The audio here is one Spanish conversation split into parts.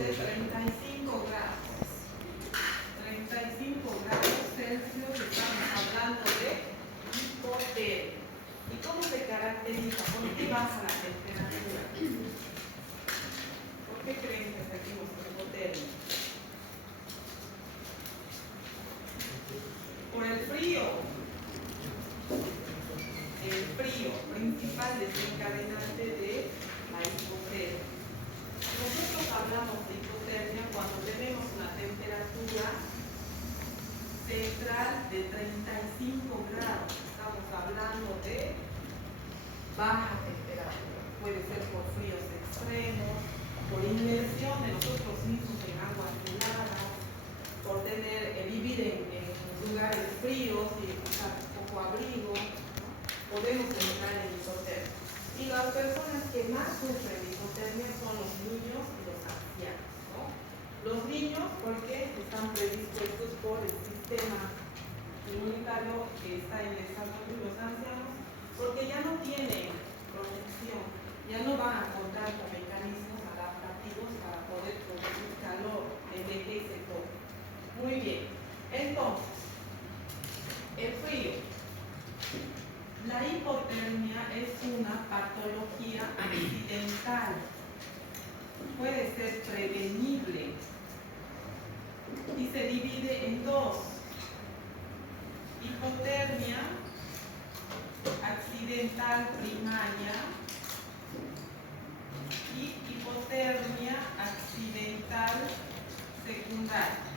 de 35 grados. 35 grados Celsius, estamos hablando de hipotermia. ¿Y cómo se caracteriza? ¿Por qué baja la temperatura? ¿Por qué creen que sentimos hipotermia? Por el frío. El frío, principal desencadenante de la hipotermia. Nosotros hablamos de hipotermia cuando tenemos una temperatura central de 35 grados. Estamos hablando de baja temperatura. Puede ser por fríos extremos, por inmersión de nosotros mismos en aguas heladas, por vivir en lugares fríos y usar poco abrigo, ¿no? Podemos entrar en hipotermia. Y las personas que más sufren de hipotermia son los niños y los ancianos, ¿no? Los niños porque están predispuestos por el sistema inmunitario que está en desarrollo, y los ancianos porque ya no tienen protección, ya no van a contar con mecanismos adaptativos para poder producir calor, envejece todo. Muy bien, entonces, el frío. La hipotermia es una patología accidental, puede ser prevenible y se divide en dos: hipotermia accidental primaria y hipotermia accidental secundaria.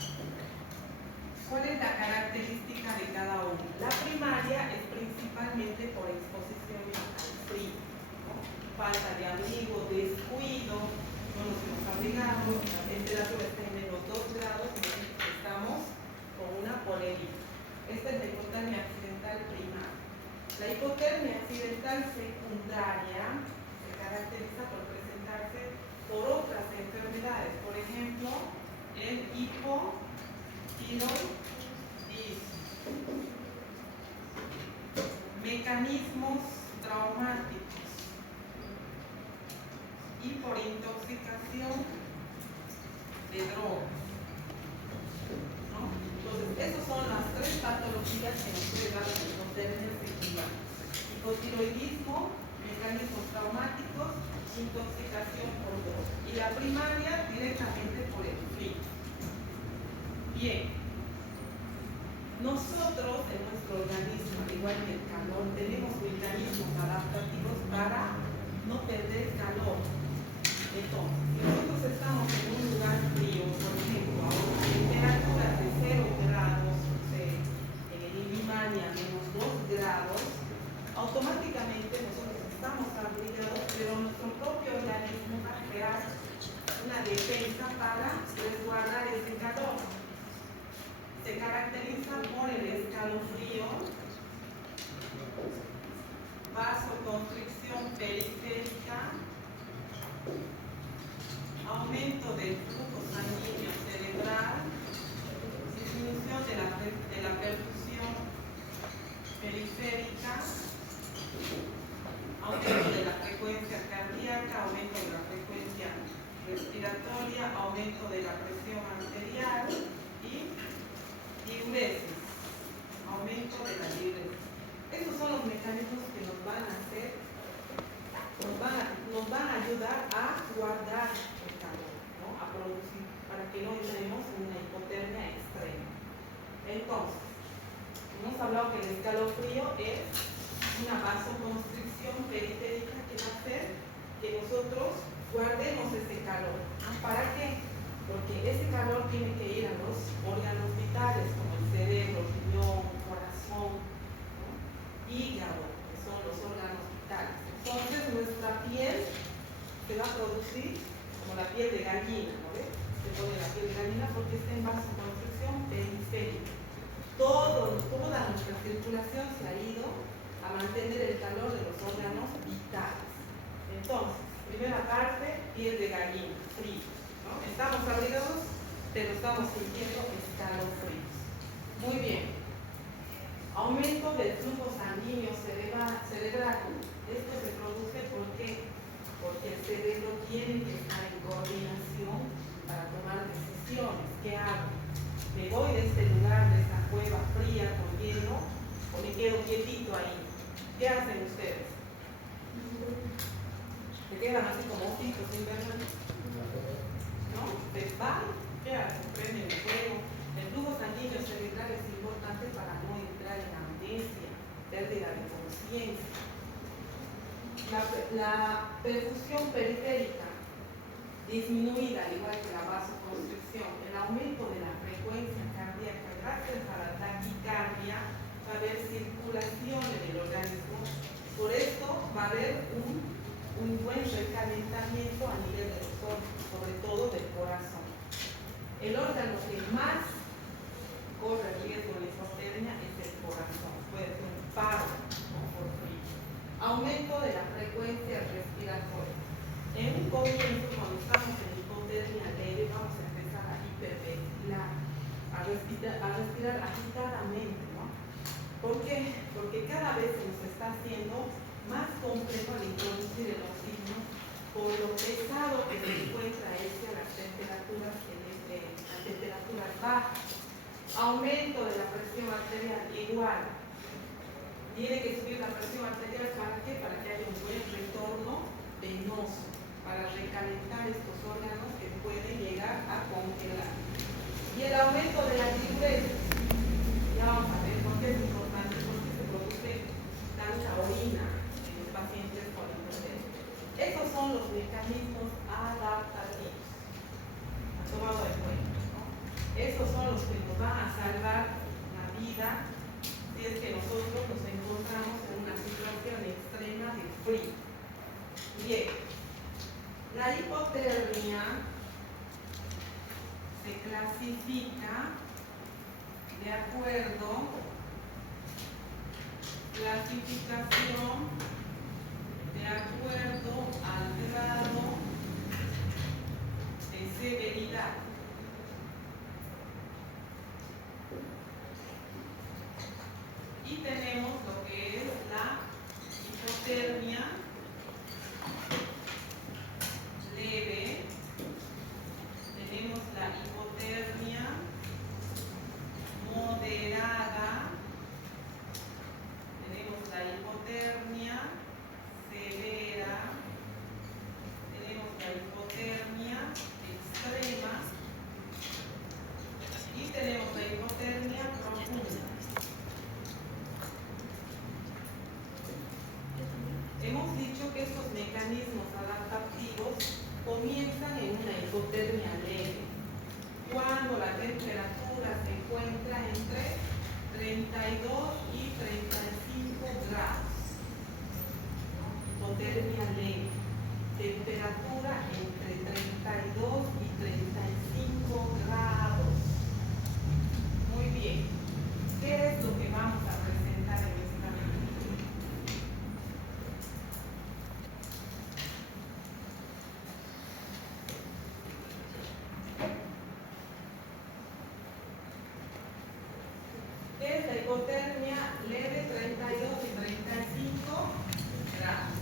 ¿Cuál es la característica de cada uno? La primaria es principalmente por exposición al frío, ¿no? Falta de abrigo, descuido, no nos hemos abrigado, la temperatura está en menos 2 grados, y estamos con una polerina. Esta es la hipotermia accidental primaria. La hipotermia accidental secundaria se caracteriza por presentarse por otras enfermedades, por ejemplo, el hipotiroidismo, mecanismos traumáticos y por intoxicación de drogas, ¿no? Entonces, esas son las tres patologías que nos puede dar la hipotermia secundaria: hipotiroidismo, mecanismos traumáticos, intoxicación por drogas. Y la primaria directamente por el frío. Bien, nosotros en nuestro organismo, al igual que el calor, tenemos mecanismos adaptativos para no perder calor. Entonces, si nosotros estamos en un lugar frío, por ejemplo, a una temperatura de 0 grados, en el Illimani a menos 2 grados, automáticamente nosotros estamos abrigados, pero nuestro propio organismo va a crear una defensa para resguardar ese calor. Se caracteriza por el escalofrío, vasoconstricción periférica, aumento del flujo sanguíneo cerebral, disminución de la perfusión periférica, aumento de la frecuencia cardíaca, aumento de la frecuencia respiratoria, aumento de la presión arterial y diuresis, aumento de la diuresis. Esos son los mecanismos que nos van a ayudar a guardar el calor, ¿no? A producir, para que no entremos en una hipotermia extrema. Entonces, hemos hablado que el escalofrío es una vasoconstricción periférica que va a hacer que nosotros guardemos ese calor. ¿Para qué? Porque ese calor tiene que ir a los órganos vitales como el cerebro, el riñón, el corazón, ¿no? Hígado, que son los órganos vitales. Entonces nuestra piel se va a producir como la piel de gallina, ¿no ves? Se pone la piel de gallina porque está en vasoconstricción periférica. Toda nuestra circulación se ha ido a mantener el calor de los órganos vitales. Entonces, primera parte, piel de gallina, frío, ¿no? Estamos abrigados, pero estamos sintiendo escalofríos. Muy bien. Aumento del flujo sanguíneo cerebral. Esto se produce porque el cerebro tiene que estar en coordinación para tomar decisiones. ¿Qué hago? ¿Me voy de este lugar, de esta cueva fría con hielo, o me quedo quietito ahí? ¿Qué hacen ustedes? ¿Se quedan así como ositos sin ver nada? ¿No? ¿Se van? ¿Qué hacen? Prenden el fuego. El flujo sanguíneo cerebral es importante para no entrar en amnesia, pérdida de conciencia. La perfusión periférica disminuida, al igual que la vasoconstricción, el aumento de la frecuencia cardíaca gracias a la taquicardia, va a haber circulación en el organismo. Por esto va a haber un buen recalentamiento a nivel de los órganos, sobre todo del corazón. El órgano que más corre riesgo de hipotermia es el corazón. Puede ser un paro por frío. Aumento de la frecuencia respiratoria. En un comienzo, cuando estamos en hipotermia leve, vamos a empezar a hiperventilar, a respirar agitadamente, ¿no? ¿Por qué? Porque cada vez se nos está haciendo más complejo al introducir el oxígeno por lo pesado que se encuentra a las temperaturas bajas. Aumento de la presión arterial igual. Tiene que subir la presión arterial, ¿para qué? Para que haya un buen retorno venoso, para recalentar estos órganos que pueden llegar a congelar. Y el aumento de la diuresis. Ya vamos a ver por qué es importante, porque se produce tanta orina en los pacientes con hipotermia. Esos son los mecanismos adaptativos. ¿Han tomado en cuenta? ¿No? Esos son los que nos van a salvar la vida si es que nosotros nos encontramos en una situación extrema de frío. Bien, la hipotermia se clasifica de acuerdo al grado de severidad. Y tenemos lo que es la hipotermia leve, tenemos la hipotermia moderada, tenemos la hipotermia severa, tenemos la hipotermia extrema y tenemos la hipotermia profunda. Hemos dicho que estos mecanismos adaptativos comienzan en una hipotermia leve, cuando la temperatura se encuentra entre 32 y 35 grados. Hipotermia leve, temperatura entre 32 y 35 grados. Muy bien. ¿Qué es lo que vamos a presentar en esta reunión? ¿Qué es la hipotermia leve 32 y 35 grados?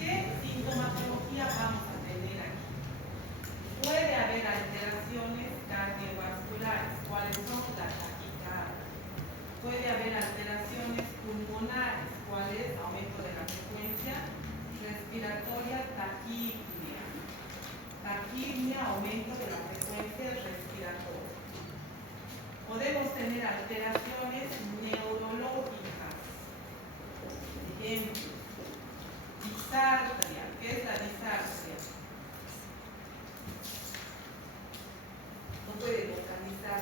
¿Qué sintomatología vamos a tener aquí? Puede haber alteraciones cardiovasculares. ¿Cuáles son? La taquicardia. Puede haber alteraciones pulmonares. ¿Cuál es? Aumento de la frecuencia respiratoria, taquipnea. Taquipnea, aumento de la frecuencia respiratoria. Podemos tener alteraciones neurológicas. Ejemplo, disartria. ¿Qué es la disartria? No puede vocalizar,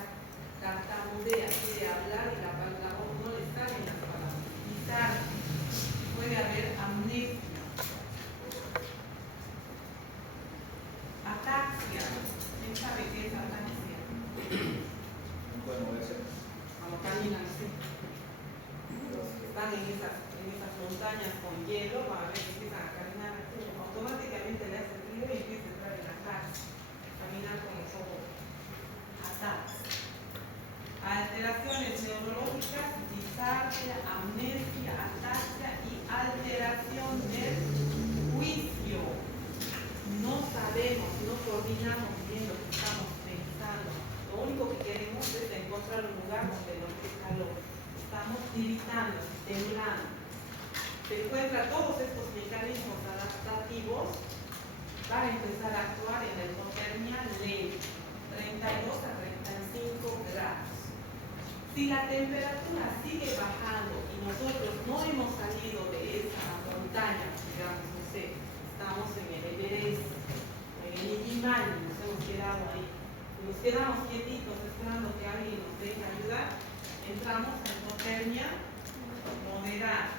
tartamudea, quiere hablar y la voz no le sale en las palabras. Disartria. Puede haber amnesia. Ataxia. ¿Quién sabe qué es ataxia? Cuando caminan así. Los que están en esas montañas con hielo, van a ver que empiezan a caminar así, automáticamente le hacen lugar donde no hace calor. Estamos tiritando, temblando. Se encuentra todos estos mecanismos adaptativos para empezar a actuar en la hipotermia lenta, 32 a 35 grados. Si la temperatura sigue bajando y nosotros no hemos salido de esa montaña, digamos, no sé, estamos en el Everest, en el Illimani, nos hemos quedado ahí, nos quedamos quietitos esperando que alguien nos deje ayudar, entramos en hipotermia moderada.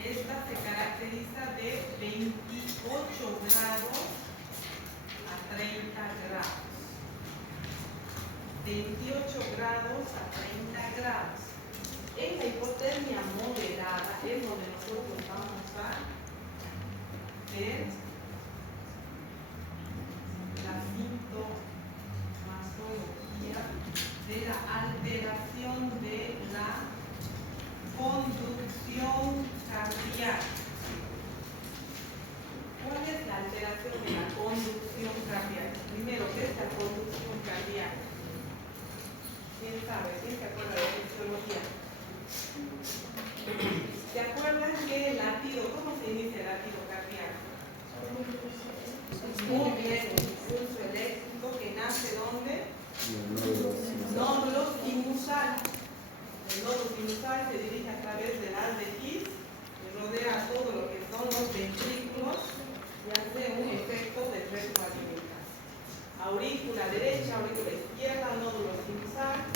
Esta se caracteriza de 28 grados a 30 grados. 28 grados a 30 grados. En la hipotermia moderada es donde nosotros vamos a ver la sintomatología de la alteración de la conducción cardíaca. ¿Cuál es la alteración de la conducción cardíaca? Primero, ¿qué es la conducción cardíaca? ¿Quién sabe? ¿Quién se acuerda de fisiología? ¿Se acuerdan que el latido, cómo se inicia el latido cardíaco? Muy bien, un pulso eléctrico que nace ¿dónde? Nódulo sinusal. El nódulo sinusal se dirige a través del haz de His y rodea todo lo que son los ventrículos y hace un efecto de retroalimentación. Aurícula derecha, aurícula izquierda, nódulo sinusal,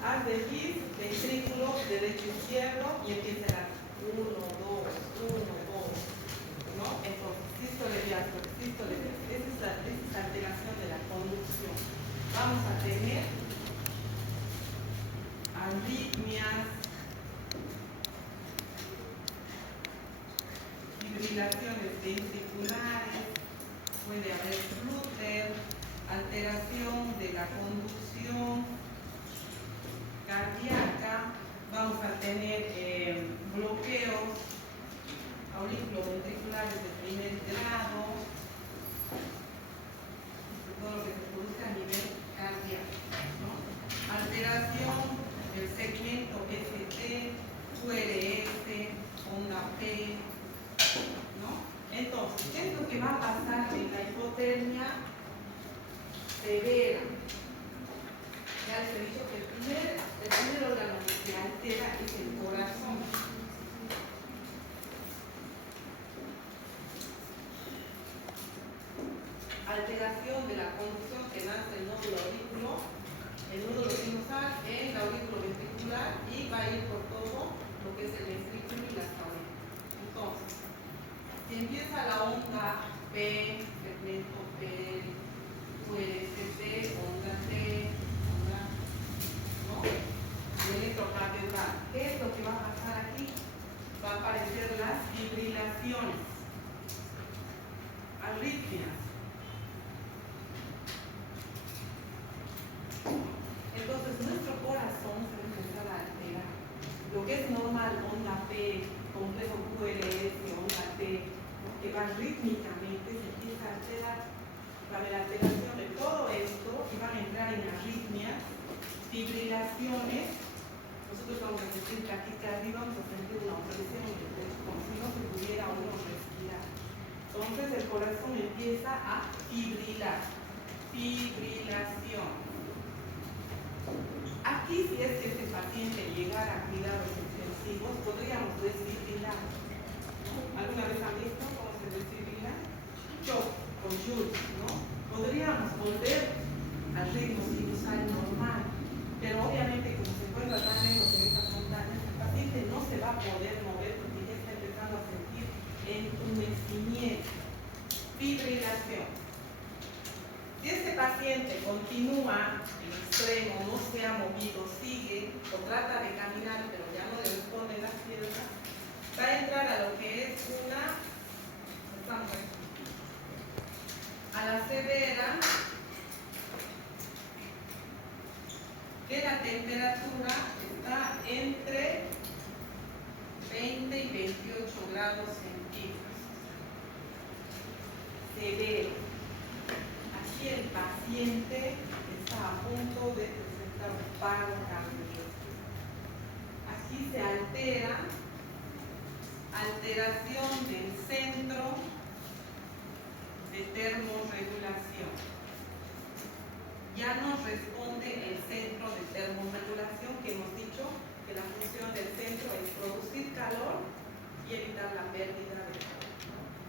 haz de His, ventrículo derecho izquierdo y empieza a 1, 2, 1, 2, ¿no? Entonces, sístole diástole, sístole diástole. Esa es la alteración de la conducción. Vamos a tener arritmias, fibrilaciones ventriculares, puede haber Rutter, alteración de la conducción cardíaca, vamos a tener bloqueos auriculoventriculares de primer grado, todo lo que se produce a nivel cardíaco, ¿no? Alteración del segmento ST, QRS, onda P, ¿no? Entonces, ¿qué es lo que va a pasar en la hipotermia severa? Ya les he dicho que el primer órgano que se altera es el corazón. Alteración de la conducción que nace el nódulo aurículo, el nódulo sinusal en la aurículo ventricular y va a ir por todo lo que es el ventrículo y las aurículas. Entonces, si empieza la onda P, segmento P, QRST, onda T, onda, ¿no? El electrocardiograma. ¿Qué es lo que va a pasar aquí? Va a aparecer las fibrilaciones, arritmias. Entonces, nuestro corazón se va a empezar a alterar. Lo que es normal, onda P, complejo QRS, onda T, ¿no? Que va rítmicamente, se empieza a alterar. Va a haber alteración de todo esto y van a entrar en arritmias, fibrilaciones. Nosotros vamos a sentir taquicardia, vamos a sentir una opresión en el pecho, como si no se pudiera uno respirar. Entonces, el corazón empieza a fibrilar. Fibrilación. Aquí, si es que este paciente llegara a cuidados intensivos, podríamos desfibrilar. ¿Alguna vez han visto cómo se desfibrila? Shock con Jules, ¿no? Podríamos volver al ritmo sinusal normal, pero obviamente como se encuentra tan lejos en estas montañas, el paciente no se va a poder mover porque ya está empezando a sentir entumecimiento. Fibrilación. Si este paciente continúa en extremo, no se ha movido, sigue o trata de caminar, pero ya no le responden las piernas, va a entrar a lo que es a la severa, que la temperatura está entre 20 y 28 grados centígrados. Severo. Aquí el paciente está a punto de presentar necesitamos paro, cambio de estrés. Aquí se alteración del centro de termorregulación. Ya nos responde el centro de termorregulación, que hemos dicho que la función del centro es producir calor y evitar la pérdida de calor.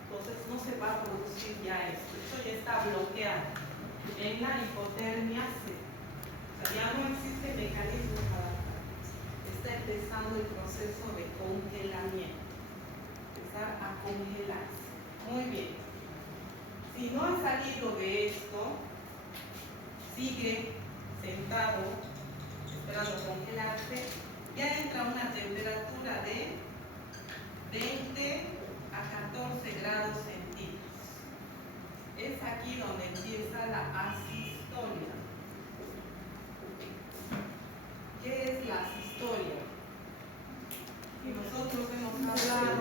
Entonces no se va a producir ya esto ya está bloqueado. En la hipotermia ya no existe mecanismo para está empezando el proceso de congelamiento. Empezar a congelarse. Muy bien. Si no ha salido de esto, sigue sentado, esperando congelarse, ya entra a una temperatura de 20 a 14 grados centígrados. Es aquí donde empieza la asistolia. ¿Qué es la asistolia? Y nosotros hemos hablado,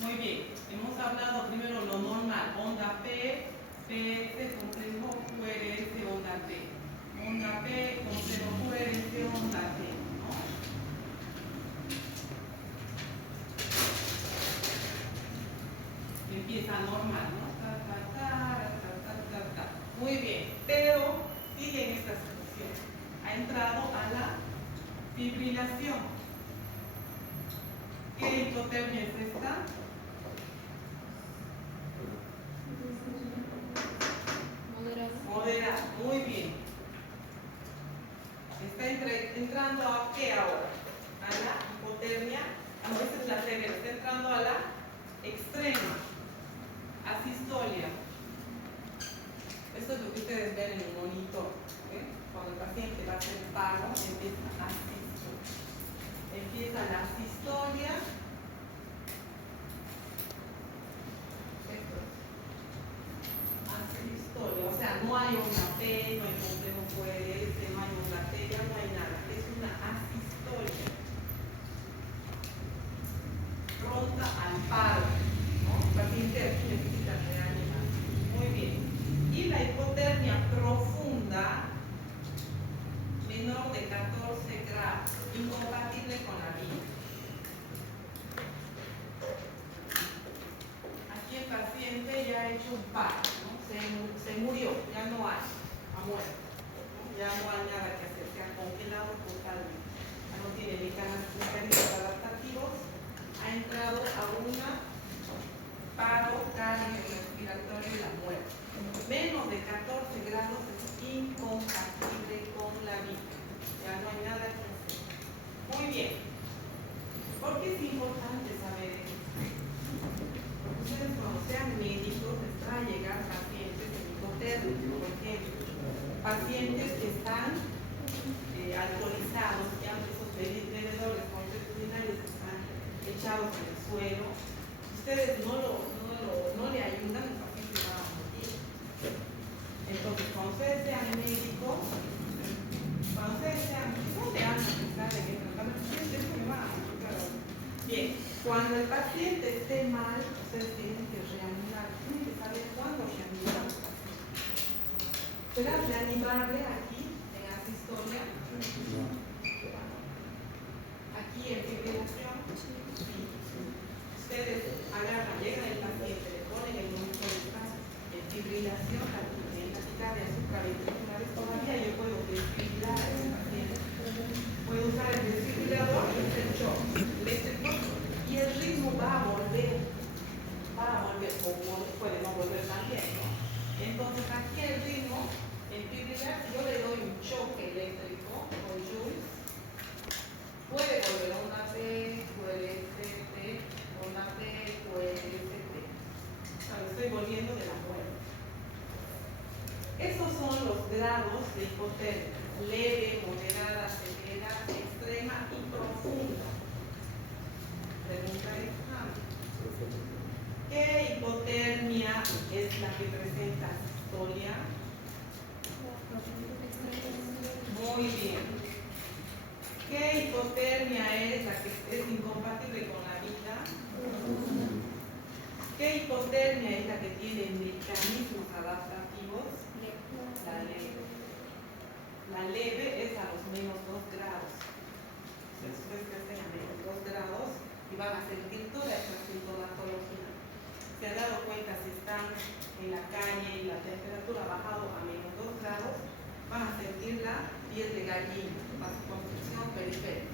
muy bien, hemos hablado primero lo normal, onda P, PS complejo QRS, onda T. Onda P, complejo QRS, onda T, ¿no? Empieza normal, ¿no? Muy bien, pero sigue en esta situación. Ha entrado a la fibrilación. ¿Qué hipotermia es esta? Moderada. Muy bien. Está entrando a qué ahora? A la hipotermia. No, esta es la severa. Está entrando a la extrema. Asistolia. Esto es lo que ustedes ven en el monitor. Cuando el paciente va a hacer paro, empieza asistolia. Empieza la asistolia. Asistolia. O sea, no hay una P, no hay complejo QRS, no hay una T, ya no hay nada. Es una asistolia. Pronta al paro. ¿No? El paciente aquí necesita reanimar. Muy bien. Y la hipotermia profunda, menor de 14 grados, incompatible con la vida. Aquí el paciente ya ha hecho un paro, ¿no? Se murió, ya no hay, ha muerto, ¿no? Ya no hay nada que hacer, se ha congelado totalmente, ya no tiene mecanismos adaptativos, ha entrado a una paro cardiorrespiratorio y la muerte. Menos de 14 grados es incompatible con la vida, ya no hay nada que hacer. Muy bien, ¿por qué es importante saber esto? Ustedes cuando sean médicos les va a llegar pacientes en hipotermia, por ejemplo, pacientes que están alcoholizados, ya esos bebedores constitucionales que están echados en el suelo. Ustedes no le ayudan, el paciente va a morir. Entonces, cuando ustedes sean médicos, no le han pensado en el tratamiento, eso me va a ayudar. Bien, cuando el paciente esté mal, ustedes tienen que reanimar. Tienen que saber cuándo reanimar. ¿Será reanimarle aquí, en asistolia? Aquí en fibrilación. Sí. Ustedes agarran, llegan el paciente, le ponen el monitor en fibrilación, en taquicardia supraventricular. Todavía yo puedo desfibrilar a ese paciente. Puedo usar el desfibrilador y el shock eléctrico y el ritmo va a volver, o puede no volver también, ¿no? Entonces aquí el ritmo, en fibrilar, si yo le doy un choque eléctrico con Jules, puede volver a una P, puede ST, una P, puede ST. O sea, lo estoy volviendo de la muerte. Esos son los grados de hipotermia: leve, moderada, severa, extrema y profunda. Pregunta de examen. ¿Qué hipotermia es la que presenta asistolia? Muy bien. ¿Qué hipotermia es la que es incompatible con la vida? ¿Qué hipotermia es la que tiene mecanismos adaptativos? La leve. La leve es a los menos 2 grados. Ustedes crecen a menos 2 grados y van a sentir toda esta sintomatología. Se han dado cuenta, si están en la calle y la temperatura ha bajado a menos 2 grados, van a sentir la piel de gallina, vasoconstricción periférica,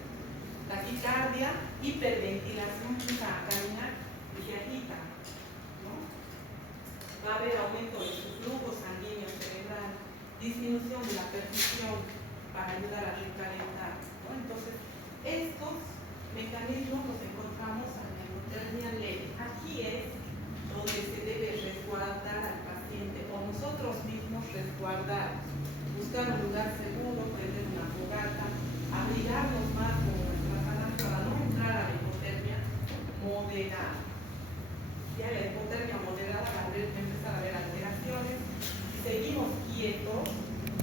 taquicardia, hiperventilación, empieza a caminar y se agita, ¿no? Va a haber aumento de su flujo sanguíneo cerebral, disminución de la perfusión para ayudar a recalentar, ¿no? Entonces, estos mecanismos los encontramos en la hipotermia leve. Aquí es donde se debe resguardar al paciente o nosotros mismos resguardar, buscar un lugar seguro, prender una fogata, abrigarnos más con nuestras sábanas para no entrar a la hipotermia moderada. Ya la hipotermia moderada va a empezar a haber alteraciones. Si seguimos quietos,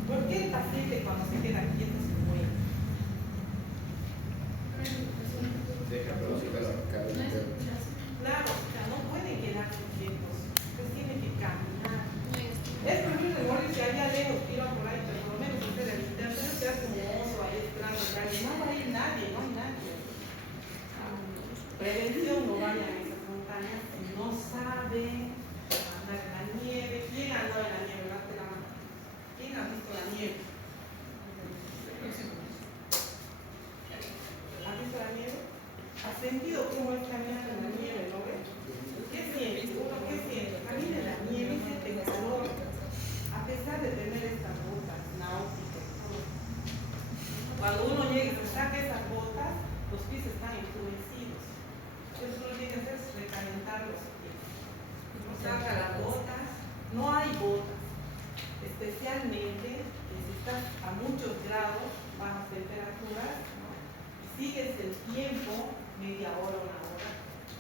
¿por qué el paciente cuando se queda quieto se muere? Claro, o sea, no pueden quedarse quietos, pues tienen que caminar. Es preferible morirse allá lejos, tira por ahí, pero por lo menos hacer el internet, se hace como oso ahí esperando que alguien. No va a ir nadie, no hay nadie. Prevención, no vayan a esas montañas si no saben andar en la nieve. ¿Quién andó en la nieve? Levante la mano. ¿Quién ha visto la nieve? ¿Ha visto la nieve? ¿Ha sentido cómo es caminar en la nieve, no ves? ¿Qué siente? Uno, ¿qué siente? Camina en la nieve y siente calor. A pesar de tener estas botas náuticas, cuando uno llega y se saca esas botas, los pies están endurecidos. Entonces uno tiene que hacer es recalentar los pies. Uno saca las botas, no hay botas, especialmente si estás a muchos grados, bajas temperaturas, ¿no? Y sigues el tiempo, media hora, una hora,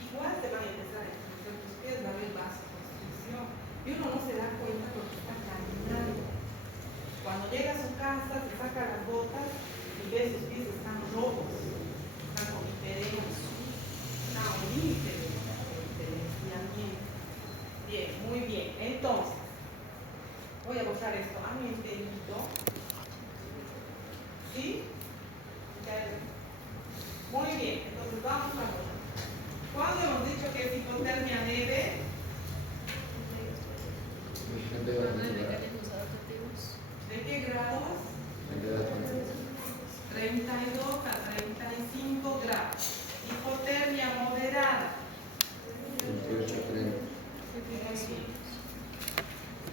igual te van a empezar a endurecer tus pies, va a haber vasoconstricción. Y uno no se da cuenta porque está caminando. Cuando llega a su casa, se saca las botas y ve sus pies están rojos, están con hiperemia, están al límite del enfriamiento. Bien, muy bien. Entonces, voy a borrar esto a mi enterito. ¿Sí? Muy bien, entonces vamos a ver. ¿Cuándo hemos dicho que es hipotermia leve? ¿De qué grados? 32 a 35 grados. Hipotermia moderada. 28 a 30.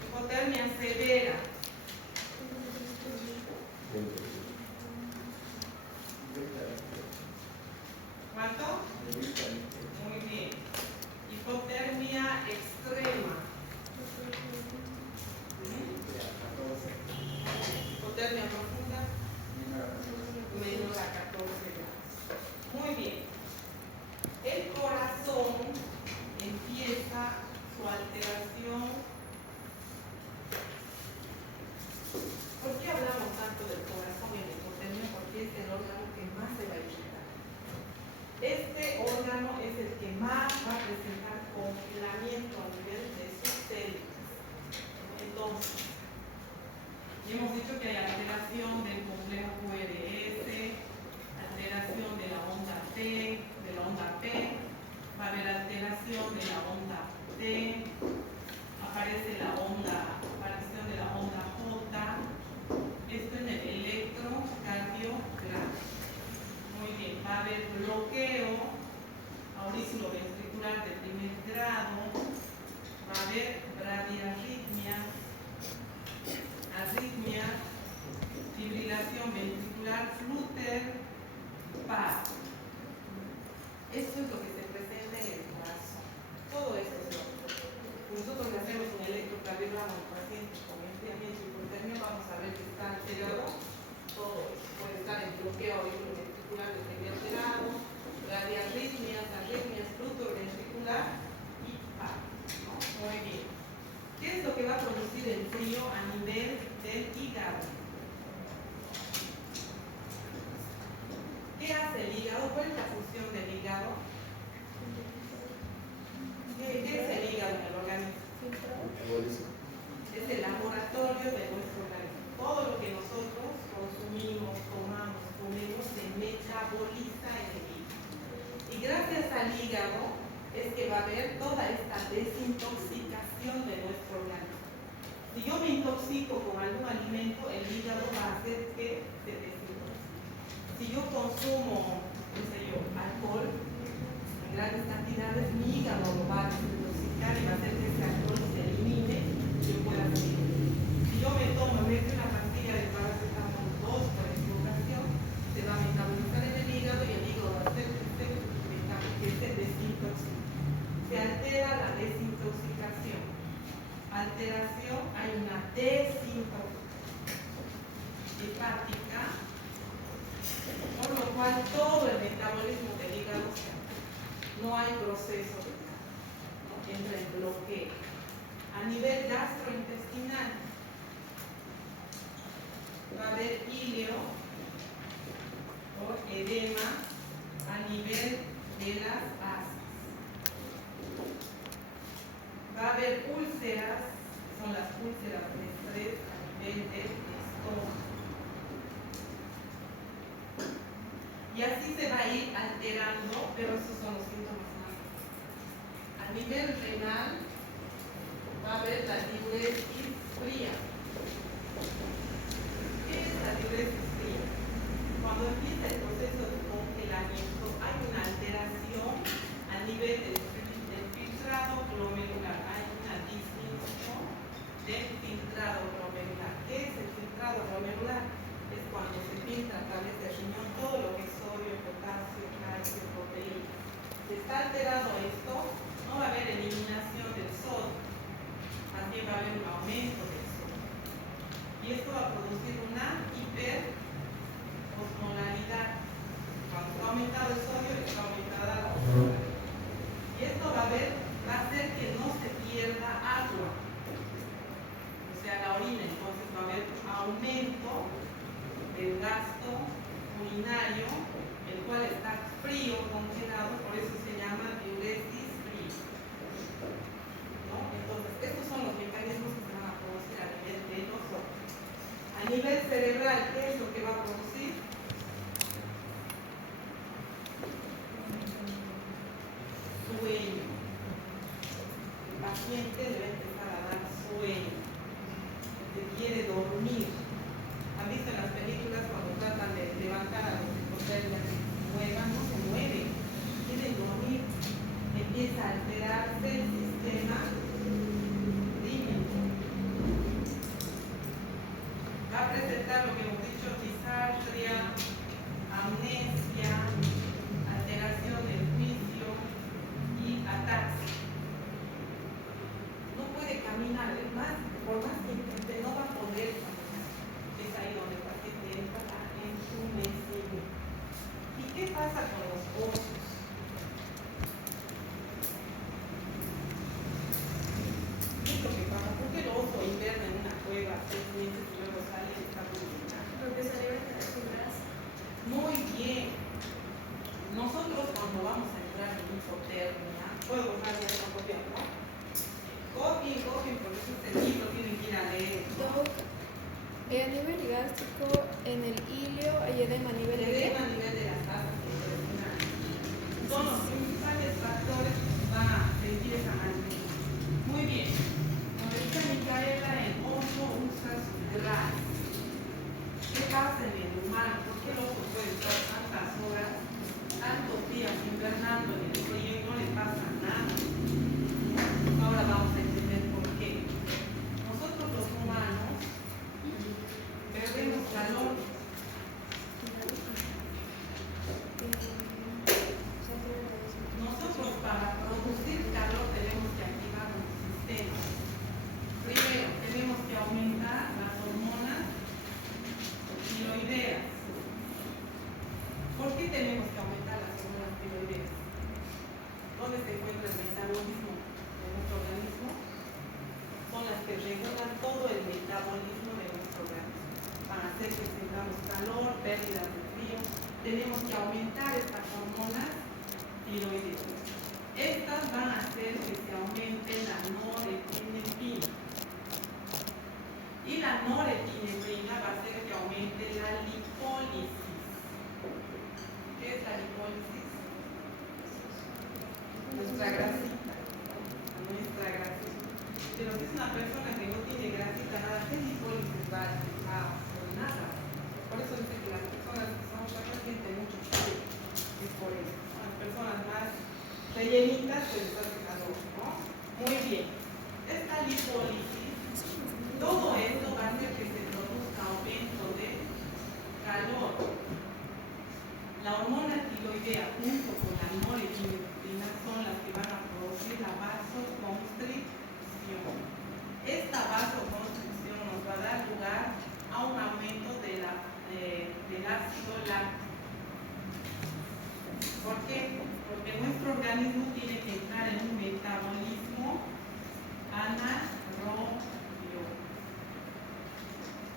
Hipotermia severa. 20. ¿Cuánto? Muy bien. Hipotermia extrema. Hipotermia profunda. Menor a 14 grados. Muy bien. El corazón empieza su alteración. ¿Por qué hablamos tanto del corazón en la hipotermia? Porque es el órgano que más se va a irritar. Este órgano es el que más va a presentar congelamiento a nivel de sus células. Entonces, hemos dicho que hay alteración del complejo QRS, alteración de la onda T, de la onda P, va a haber alteración de la onda T, aparece la onda, aparición de la onda J, esto en el electrocardiograma. Muy bien, va a haber bloqueo auriculoventricular de primer grado, va a haber bradiarritmia, arritmia, fibrilación ventricular, flúter, paz. Esto es lo que se presenta en el corazón. Todo esto es lo que nosotros le hacemos un electrocardiograma a los pacientes con enfriamiento y hipotermia, vamos a ver que está alterado todo esto. Puede estar en bloqueo auriculoventricular de primer grado, bradiarritmias, arritmias, flúter ventricular y paz, ¿no? Muy bien. ¿Qué es lo que va a producir el frío a nivel del hígado? ¿Qué hace el hígado? ¿Cuál es la función del hígado? ¿Qué es el hígado en el organismo? Es el laboratorio de nuestro organismo. Todo lo que nosotros a haber toda esta desintoxicación de nuestro organismo. Si yo me intoxico con algún alimento, el hígado va a hacer que se desintoxique. Si yo consumo, qué sé yo, alcohol en grandes cantidades, mi hígado lo va a desintoxicar y va a hacer que ese alcohol se elimine y yo pueda seguir. Si yo me tomo una pastilla de paracetamol 2 por equivocación, se va a metabolizar en el hígado y el hígado va a hacer que se desintoxique. Se altera la desintoxicación. Alteración, hay una desintoxicación hepática, por lo cual todo el metabolismo del hígado se altera. No hay proceso de cambio, ¿no? Entra en bloqueo. A nivel gastrointestinal, va a haber ilio o edema a nivel de las asas. Va a haber úlceras, que son las úlceras de estrés a nivel del estómago. Y así se va a ir alterando, pero esos son los síntomas más importantes. A nivel renal, va a haber la diuresis fría. ¿Qué es la diuresis fría? Cuando empieza el proceso de congelamiento, hay una alteración a nivel del filtrado glomerular. Hay una disminución del filtrado glomerular. ¿Qué es el filtrado glomerular? Es cuando se filtra a través del riñón todo lo que es sodio, potasio, calcio, proteínas. Si está alterado esto, no va a haber eliminación del sodio, más bien va a haber un aumento del sodio. Y esto va a producir una hiperosmolaridad. Cuando está aumentado el sodio, está aumentada la osmolaridad. Y esto va a hacer que no se pierda agua, o sea, la orina. Entonces va a haber aumento del gasto urinario, el cual está frío, congelado, por eso se llama diuresis fría, ¿no? Entonces, estos son los mecanismos que se van a producir a nivel de los órganos. A nivel cerebral, ¿qué es lo que va a producir? Sueño. El paciente debe empezar a dar sueño, porque quiere dormir. ¿Han visto en las películas cuando tratan de levantar a los hipotermias que se muevan? No se mueven, quieren dormir. Empieza a alterarse el sistema límbico. Va a presentar lo que hemos dicho: disartria, amnesia, alteración del juicio y ataxia. No puede caminar, por más que intente, no va a poder caminar. Es ahí donde el paciente entra en su entumecimiento. ¿Y qué pasa con los osos? ¿Qué es lo que pasa? ¿Por qué el oso inverna en una cueva 6 meses y luego sale y está publicando? Porque se alimenta de su grasa. Muy bien. Nosotros cuando vamos a entrar en hipotermia, puedo borrar esto copiando, ¿no? Copien, porque este es el libro, tienen que ir a leer, ¿no? A nivel gástrico, en el ilio hay edema a nivel de Edema a nivel de las asas intestinales. Son los principales factores que van a sentir esa maldición. Muy bien. Como decía Micaela, el oso usa su grasa. ¿Qué pasa en el humano? ¿Por qué el oso puede estar tantas horas, tantos días invernando en el frío y no le pasa nada? Ahora vamos a entender por qué. Nosotros los humanos perdemos calor. Nosotros para producir calor tenemos que activar un sistema. Primero, tenemos que aumentar las hormonas tiroideas. ¿Por qué tenemos que aumentar las hormonas tiroideas? ¿Dónde se encuentra el metabolismo de nuestro organismo? Son las que regulan todo el metabolismo de nuestro organismo. Van a hacer que tengamos calor, pérdidas de frío. Tenemos que aumentar estas hormonas tiroideas. Estas van a hacer que se aumente la norepinefrina. Y la norepinefrina va a hacer que aumente la lipólisis. ¿Qué es la lipólisis? Nuestra grasita. Pero si es una persona que no tiene grasita, nada, ¿qué lipólisis va a hacer? Nada. Por eso dice que las personas que son flacas sienten mucho frío. Es por eso. Las personas más rellenitas, pues les hace calor, ¿no? Muy bien. Esta lipólisis, todo esto va a hacer que se produzca aumento de calor. La hormona tiroidea junto con la norepinefrina son las que van a producir la vasoconstricción. Esta vasoconstricción nos va a dar lugar a un aumento del ácido láctico. ¿Por qué? Porque nuestro organismo tiene que entrar en un metabolismo anaerobio.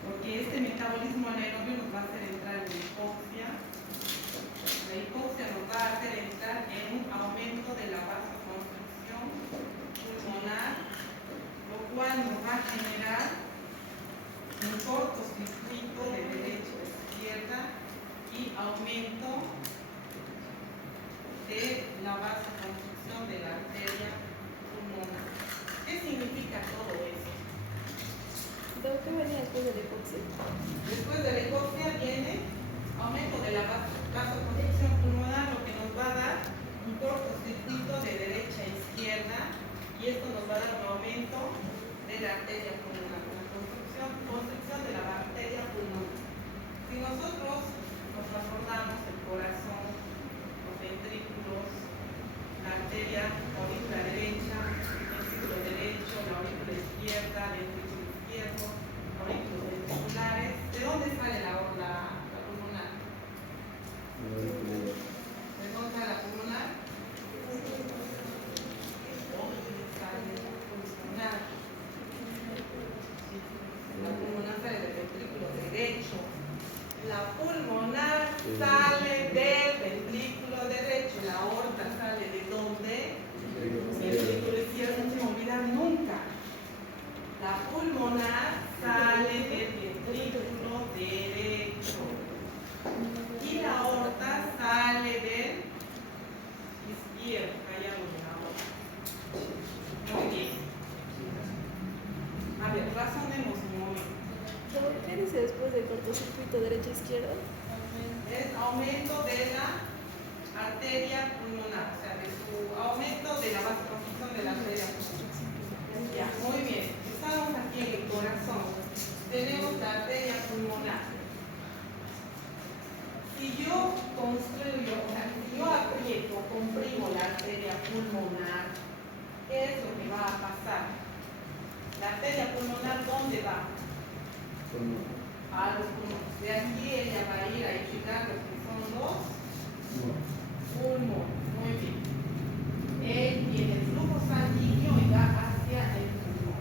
Porque este metabolismo anaerobio nos va a hacer entrar en hipoxia. La hipoxia nos va a hacer entrar en un aumento de la vasoconstricción pulmonar, lo cual nos va a generar un cortocircuito de derecha a izquierda y aumento de la vasoconstricción de la arteria pulmonar. ¿Qué significa todo eso? ¿Qué venía después de la hipoxia? Después de la hipoxia viene aumento de la vasoconstricción pulmonar, lo que nos va a dar un cortocircuito de derecha a izquierda, y esto nos va a dar un aumento de la arteria pulmonar, una constricción de la arteria pulmonar. Si nosotros nos acordamos el corazón, los ventrículos, la arteria aurícula derecha, ventrículo derecho, la aurícula izquierda, ventrículo izquierdo, aurículos ventriculares, ¿de dónde sale la pulmonar? ¿De dónde sale la pulmonar? La pulmonar sale del ventrículo derecho. La pulmonar sale del ventrículo derecho. La aorta sale de dónde? Ventrículo izquierdo, no se me olvida nunca. La pulmonar sale del ventrículo derecho. Y la aorta sale del izquierdo. Callado de la aorta. Muy bien. A ver, razonemos un momento. ¿Qué dice después del cortocircuito derecha-izquierda? Es aumento de la arteria pulmonar, o sea, de su aumento de la vasoconstricción de la arteria pulmonar. Ya, muy bien. Estamos aquí en el corazón. Tenemos la arteria pulmonar. Si yo construyo, o sea, si yo aprieto, comprimo la arteria pulmonar, ¿qué es lo que va a pasar? La arteria pulmonar, ¿dónde va? A los pulmones. De aquí ella va a ir a irrigar lo que son los pulmones. Muy bien. Él tiene el flujo sanguíneo y va hacia el pulmón.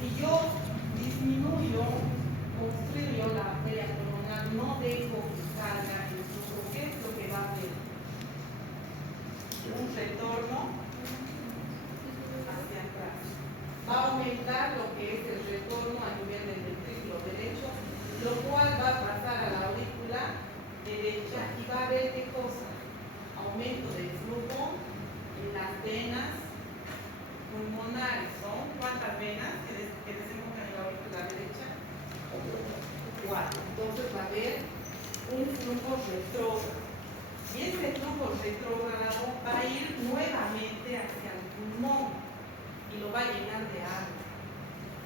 Si yo disminuyo, construyo la arteria pulmonar, no dejo que salga el flujo, ¿qué es lo que va a hacer? Un retorno hacia atrás. Va a aumentar lo que es el retorno a nivel del ventrículo derecho, lo cual va a pasar a la aurícula derecha y va a haber ¿qué cosa? Aumento del flujo en las venas pulmonares. ¿Son cuántas venas que desembocan en la aurícula derecha? 4. Entonces va a haber un flujo retrógrado. Y este flujo retrógrado va a ir nuevamente hacia el pulmón y lo va a llenar de agua.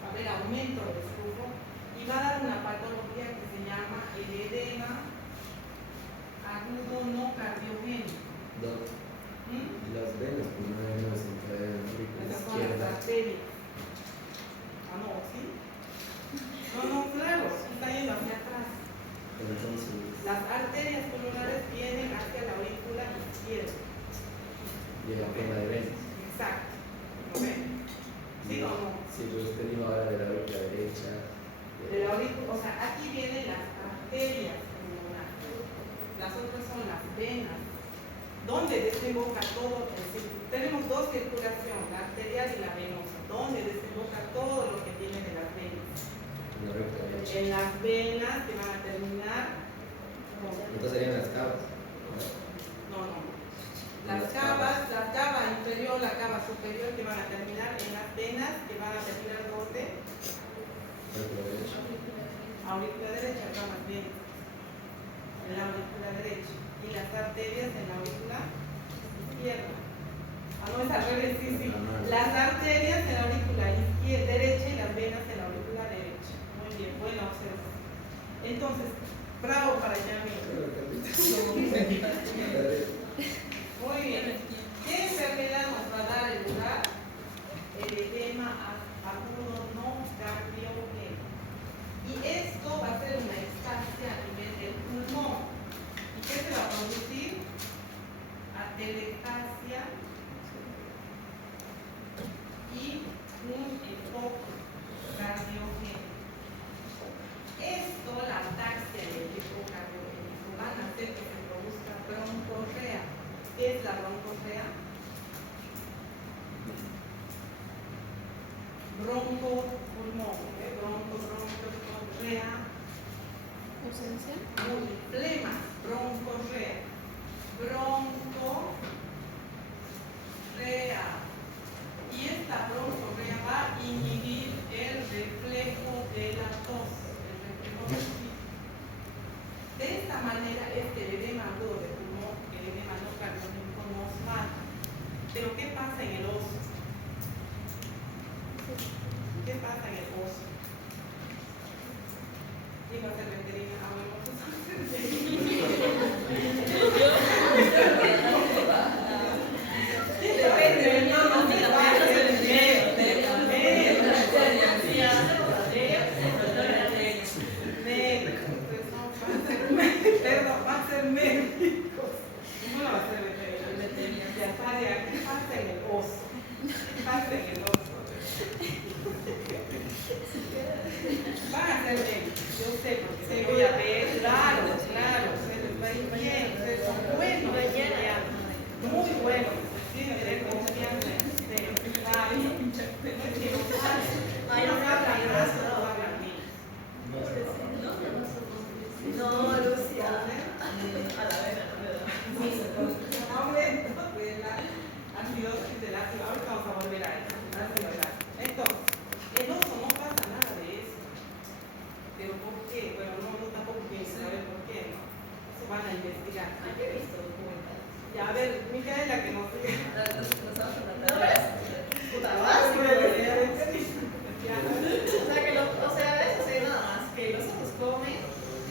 Va a haber aumento del flujo y va a dar una patología que se llama el edema agudo no cardiogénico. Y las venas pulmonares entre la aurícula Esas son las izquierda. arterias. Ah, no, ¿sí? No, claro, está yendo hacia atrás. Entonces, Las arterias pulmonares vienen hacia la aurícula izquierda. y la pena de venas. Exacto. ¿Lo ven? ¿Sí o no? Sí, pues tengo ahora de la aurícula derecha. De la aurícula, o sea, aquí vienen las arterias pulmonares. Las otras son las venas. ¿Dónde desemboca todo el circuito? Tenemos dos circulaciones, la arterial y la venosa. ¿Dónde desemboca todo lo que tiene de las venas? En la aurícula derecha. En las venas que van a terminar con... Entonces serían las cavas. No. La cava inferior, la cava superior que van a terminar en las venas que van a terminar ¿dónde? Aurícula derecha, acá más bien. En la aurícula derecha. Y las arterias en la aurícula izquierda. Ah, no, es al revés, sí, sí. Las arterias en la aurícula derecha y las venas en la aurícula derecha. Muy bien, buena observación. Entonces, bravo para Yami. Muy bien. ¿Qué enfermedad nos va a dar el lugar? El edema agudo no cardiogénico. Y esto va a ser una estancia a nivel del pulmón. ¿Y qué se va a producir? Atelectasia y un enfoque cardiogénico. Esto, la ataxia y el enfoque cardiogénico, van a hacer que se produzca broncorrea. ¿Qué es la broncorrea? Bronco, pulmón, broncorrea. Ausencia. Flemas, broncorrea. Broncorrea. Y esta broncorrea va a inhibir el reflejo de la tos, el reflejo del sí. De esta manera, este edema agudo de pulmón, el edema no cardiogénico, nos mata. Pero ¿qué pasa en el oso? ¿Qué pasa en el oso? Iba a ser veterinaria, ahora vamos a ser depende, no, va a ser médicos. ¿Cómo va a ser veterinaria? Ya sabe, ¿qué pasa en el oso? ¿Qué pasa en el oso? Van a ser médicos, yo sé, porque te voy a ver, claro, ustedes están bien, ustedes son buenos, muy buenos, tienen que tener confianza en ustedes. Ay, no hablan más, no hablan bien. No, Lucia. A la vez, aumento de la acidosis del ácido. Ahorita vamos a volver a eso. Entonces, el oso no pasa nada de eso. ¿Pero por qué? Bueno, no tampoco quiero saber por qué, ¿no? Eso van a investigar. Yo he visto documentales. Ya, a ver, Micaela, que nos diga. No, pero es puta básico. O sea, que o sea, a veces hay nada más que los ojos comen,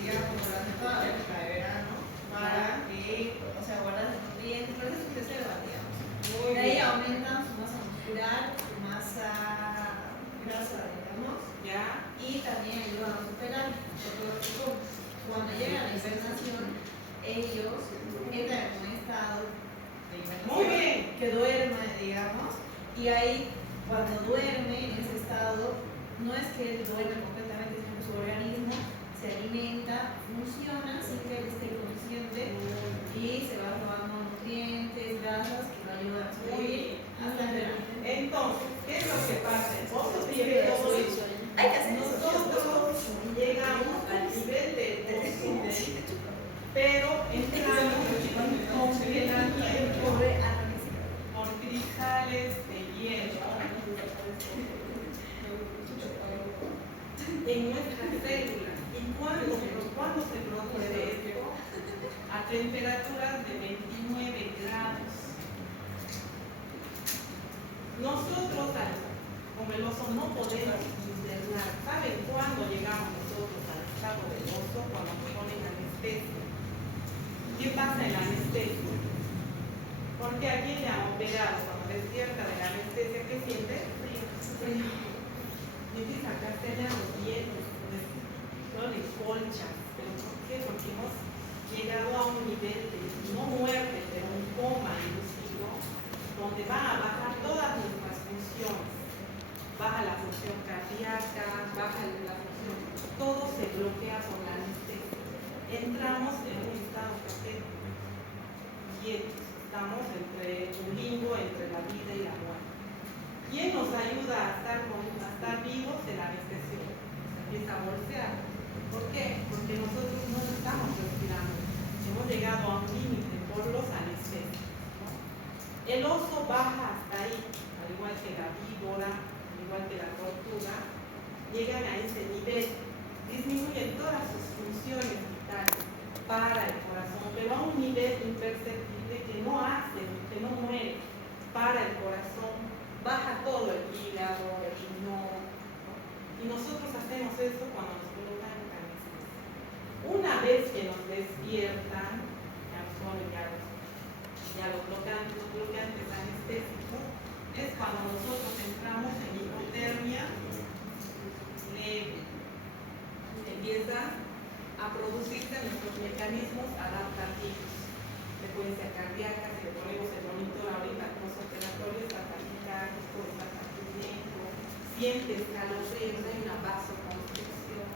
digamos, durante toda la época de verano, para que, o sea, guardan nutrientes, por eso es que se va, digamos. De ahí aumentan su masa muscular, su masa grasa, digamos, Ya. y también ayudan a superar, porque cuando llega la hibernación, ellos entran en un estado de hibernación. Muy bien. Que duerme, digamos, y ahí cuando duerme en ese estado, no es que él duerme completamente, sino que su organismo se alimenta, funciona sin que él esté consciente y se va robando nutrientes, grasas que lo ayudan a subir hasta el verano. Entonces, ¿qué es lo que pasa? Vosotros viven todo eso. Hay que hacer Nosotros llegamos al nivel del oso, pero entramos en congelamiento por cristales de hielo en nuestras células. ¿Y cuándo se produce esto? A temperaturas de 29 grados. Nosotros, como el oso, no podemos internar. ¿Saben cuándo llegamos nosotros al estado del oso? Cuando nos ponen anestesia. ¿Qué pasa en la anestesia? Porque aquí le han operado, cuando despierta de la anestesia, ¿qué siente? Frío. Y empieza a castellar los dientes, no le colchas. ¿Pero por qué? Porque hemos llegado a un nivel de no muerte, pero un coma inducido, donde van a bajar todas nuestras funciones. Baja la función cardíaca, baja la función, todo se bloquea por la anestesia. Entramos en un estado patético, quietos, estamos entre un limbo entre la vida y la muerte. ¿Quién nos ayuda a estar vivos? El anestesio. Se empieza a bolsear. ¿Por qué? Porque nosotros no estamos respirando. Hemos llegado a un límite por los anestesios, ¿no? El oso baja hasta ahí. la víbora, igual que la tortuga, llegan a ese nivel, disminuyen todas sus funciones vitales para el corazón, pero a un nivel imperceptible que no hace, que no muere para el corazón, baja todo el hígado, el riñón, ¿no? Y nosotros hacemos eso cuando nos colocan en anestesia. Una vez que nos despiertan, ya los bloqueantes anestésicos, es cuando nosotros entramos en hipotermia leve. Empiezan a producirse nuestros mecanismos adaptativos. Frecuencia cardíaca, si le ponemos el monitor ahorita postoperatorio, está taquicárdico, todo está taquilento, siente escalofríos, hay una vasoconstricción,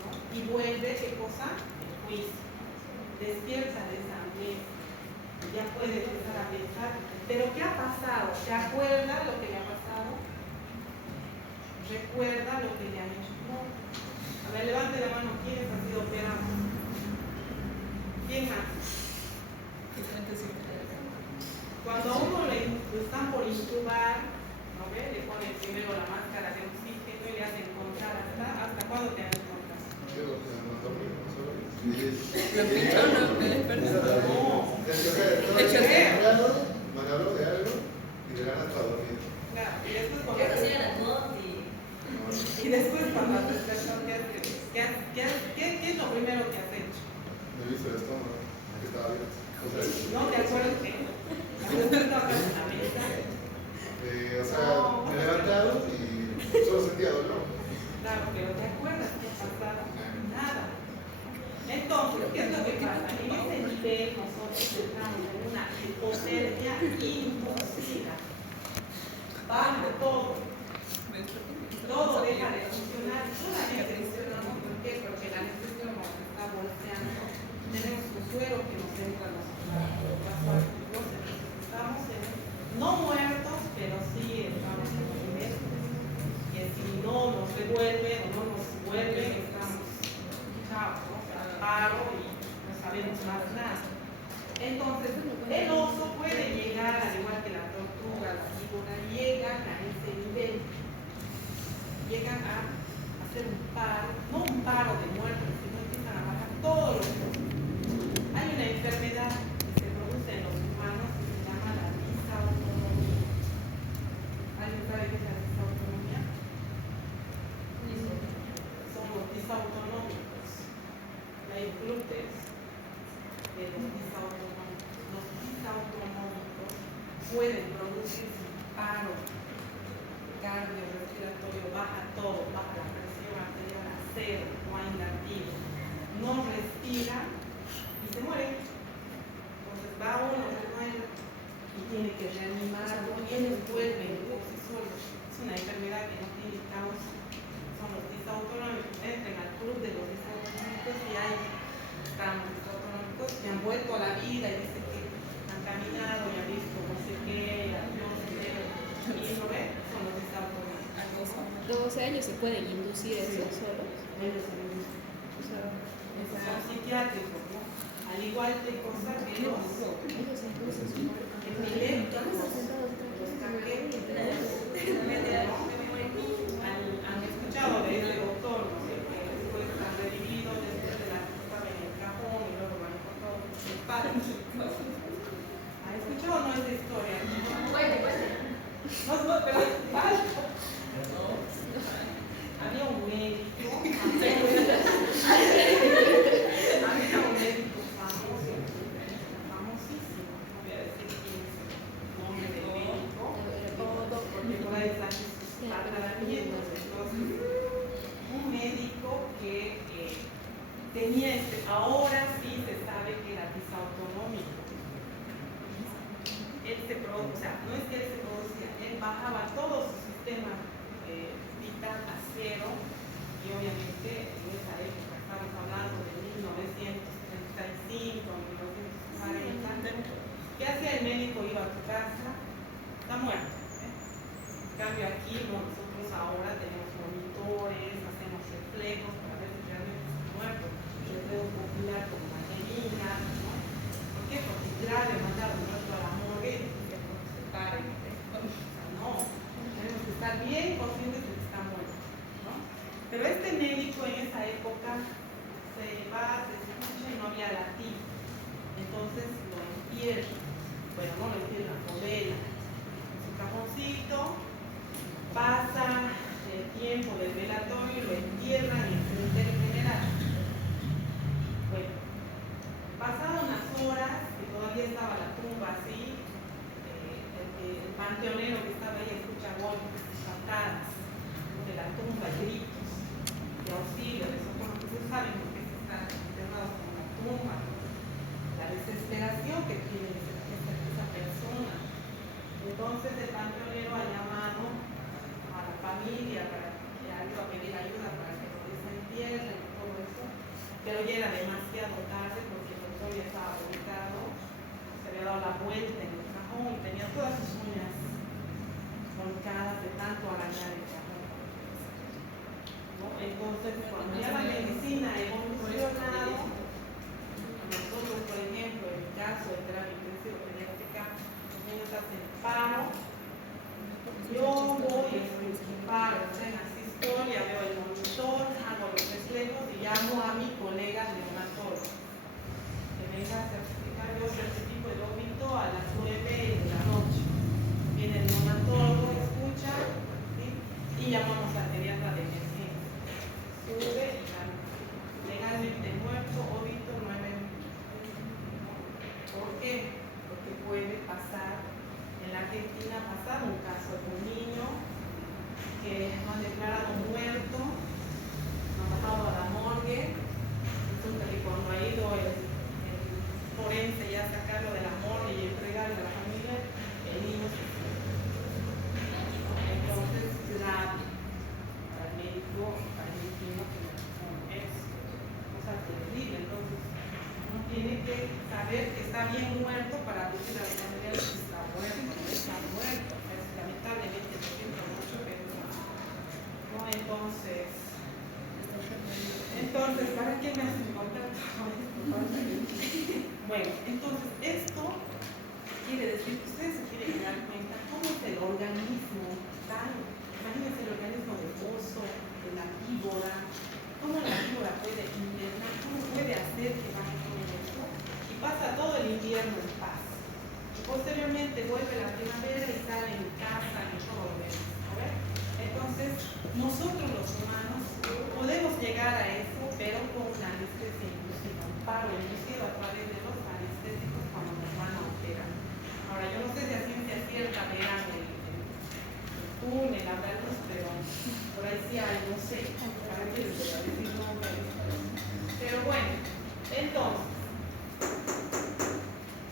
¿no? Y vuelve, ¿qué cosa? El juicio. Despierta de esa amnesia. Ya puede empezar a pensar, pero ¿qué ha pasado? ¿Se acuerda lo que le ha pasado? ¿Recuerda lo que le han hecho? No. A ver, levante la mano, ¿quiénes han sido operados? ¿Quién más? Cuando a uno lo están por intubar, ¿no ve? Le ponen primero la máscara de oxígeno y le hacen contar hasta cuándo te han encontrado. Me hablo de algo y le ganas para dormir. Claro, y después cuando ¿qué es lo primero que has hecho? Me he visto el estómago, que estaba bien. O sea, ¿No te acuerdas que estabas en la mesa? me he levantado y solo sentía dolor. Claro, pero ¿te acuerdas qué ha pasado? Nada. Entonces, ¿qué es lo que pasa? En ese nivel nosotros entramos en una hipotermia inducida. Baja todo. Todo deja de funcionar. Solamente funcionamos. ¿Por qué? Porque la anestesia nos está volteando. Tenemos un suero que nos entra a los vasoarticulares. Estamos no muertos, pero sí estamos en un nivel que si no nos revuelve o no nos vuelve, estamos chao, ¿no? Paro y no sabemos más nada. Entonces, el oso puede llegar, al igual que la tortuga, la víbora, llegan a ese nivel. Llegan a hacer un paro, no un paro de muerte, sino empiezan a bajar todos los costos. Hay una enfermedad que se produce en los humanos que se llama la disautonomía. ¿Alguien sabe qué es la disautonomía? Son los disautonómicos. Hay glúteos de los disautonómicos. Los disautonómicos pueden producir un paro cardiorrespiratorio, baja todo, baja la presión arterial a cero, no hay latido, no respira y se muere. Entonces va uno, se muere y tiene que reanimarlo, ellos vuelven por sí solos. Es una enfermedad que no tiene causa. Son los disautonómicos. Entren al club de los disautonómicos y ahí están los disautonómicos que han vuelto a la vida y dicen que han caminado y han visto no sé qué, no sé qué, y lo ven, son los disautonómicos. O sea, ellos se pueden inducir eso solo. Ellos se ven. O sea, Son psiquiátricos, ¿no? Al igual que cosas que los epilépticos, los caquetes, han escuchado de ese doctor, ¿no? Que después han revivido después de la que estaba en el cajón y luego lo han encontrado el padre. ¿Han escuchado o no esa historia? No, pero falta. Había un médico famosísimo, no voy a decir quién es el nombre del médico, porque por ahí están sus tratamientos. Entonces, un médico que tenía ahora sí se sabe que era disautonómico. Él o sea, no es que él se producía, él bajaba todo su sistema vital a cero y obviamente en esa época estamos hablando de 1935, 1940. ¿Qué hacía el médico? Iba a tu casa, está muerto. En cambio aquí nosotros ahora tenemos monitores, hacemos reflejos para ver si realmente está muerto. Reflejos popular como Angelina, ¿no? ¿Por qué? Porque es grave mandar un muerto a la morgue y que se pare. No, estar bien conscientes de que está muerto, ¿no? Pero este médico en esa época se va, se escucha y no había latido. Entonces lo entierra. Bueno, no lo entierra, lo vela en su cajoncito, pasa el tiempo del velatorio y lo entierran en el cementerio general. Bueno, pasaron unas horas que todavía estaba la tumba así, el panteonero que estaba ahí escucha golpes, patadas de la tumba, gritos de auxilio, de socorro, que ustedes saben por qué se están enterrados con la tumba, la desesperación que tiene esa persona. Entonces el panteonero ha llamado a la familia para que ayude a pedir ayuda para que lo desentierren y todo eso, pero ya era demasiado tarde porque el doctor ya estaba ubicado, se había dado la vuelta en el cajón y tenía todas sus uñas volcadas de tanto arañar el cajón, ¿no? Entonces cuando ya la medicina ha evolucionado, nosotros por ejemplo en el caso de terapia intensiva pediátrica, los niños hacen paro, yo voy a paro, en asistolia, veo el monitor, hago los reflejos y llamo a mi colega neonatólogo que venga a certificar. Yo certifico el óbito a las 9 de la noche. Viene el neonatólogo, escucha, ¿sí? Y llamamos al pediatra de emergencia. Sube y legalmente muerto, óbito 9. ¿Por qué? Porque puede pasar. En la Argentina ha pasado un caso de un niño que lo han declarado muerto, lo han bajado a la morgue. Resulta que cuando ha ido el forense ya a sacarlo de la morgue y entregarlo a la familia, el niño se fue. Entonces, grave para el médico argentino que es cosa terrible. Entonces, uno tiene que saber que está bien muerto para decir a la familia que está muerto, no está muerto. Es lamentablemente lo siento mucho, pero no. Entonces, ¿para qué me hacen contar todo esto? Bueno, entonces esto quiere decir que ustedes se tienen que dar cuenta cómo es el organismo tan, imagínense el organismo del oso, de la víbora, cómo la víbora puede invernar, cómo puede hacer que baje todo esto y pasa todo el invierno en paz. Y posteriormente vuelve la primavera y sale en casa y todo lo demás. Entonces, nosotros los humanos podemos llegar a eso, pero con una anestesia inducida, un paro inducido a través de los anestésicos cuando nos van a operar. Ahora, yo no sé si a ciencia cierta vean el túnel, habrá luz, pero por ahí sí hay, no sé, para qué les voy a decir nombres. Pero bueno, entonces,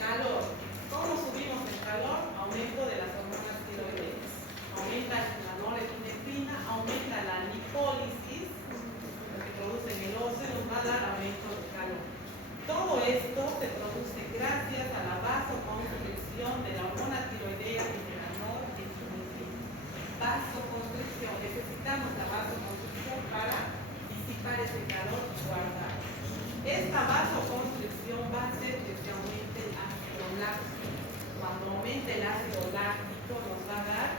calor. ¿Cómo subimos el calor? Aumento de las hormonas tiroideas. Aumenta la norepinefrina, aumenta la lipólisis, lo que produce en el óseo, nos va a dar aumento de calor. Todo esto se produce gracias a la vasoconstricción de la hormona tiroidea y de la norepinefrina. Vasoconstricción, necesitamos la vasoconstricción para disipar ese calor y guardarlo. Esta vasoconstricción va a hacer que se aumente el ácido láctico. Cuando aumente el ácido láctico nos va a dar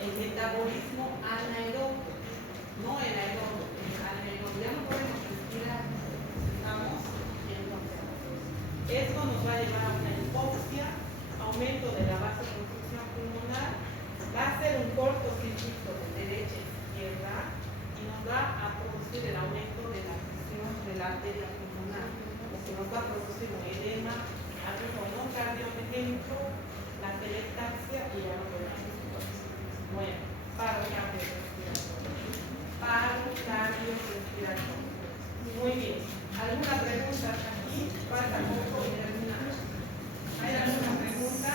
el metabolismo anaeróbico, no el aeróbico, el anaeróbico. Ya no podemos respirar, estamos yendo hacia nosotros. Esto nos va a llevar a una hipoxia, aumento de la vasoconstricción pulmonar, va a ser un cortocircuito de derecha a izquierda y nos va a producir el aumento de la presión de la arteria pulmonar, lo que nos va a producir un edema, algo no cardiogénico, la teletaxia y ya no podemos. Bueno, paro cardiorrespiratorio. Paro cardiorrespiratorio. Muy bien. ¿Alguna pregunta hasta aquí? Falta poco y terminamos. ¿Hay alguna pregunta?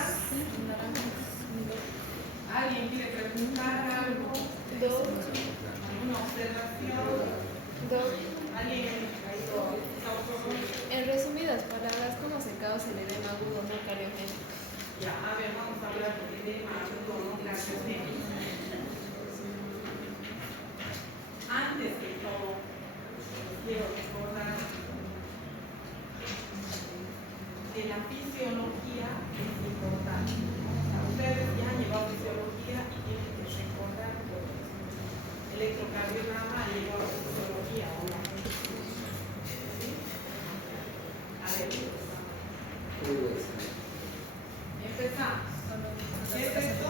¿Alguien quiere preguntar algo? ¿Alguna observación? ¿Alguien? En resumidas palabras, ¿cómo se causa el edema agudo no cardiogénico? Ya, a ver, vamos a hablar de edema agudo no cardiogénico. Antes que todo, quiero recordar que la fisiología es importante. O sea, ustedes ya han llevado fisiología y tienen que recordar por electrocardiograma llegó a la fisiología o no. ¿Sí? A ver, empezamos. ¿Qué es esto?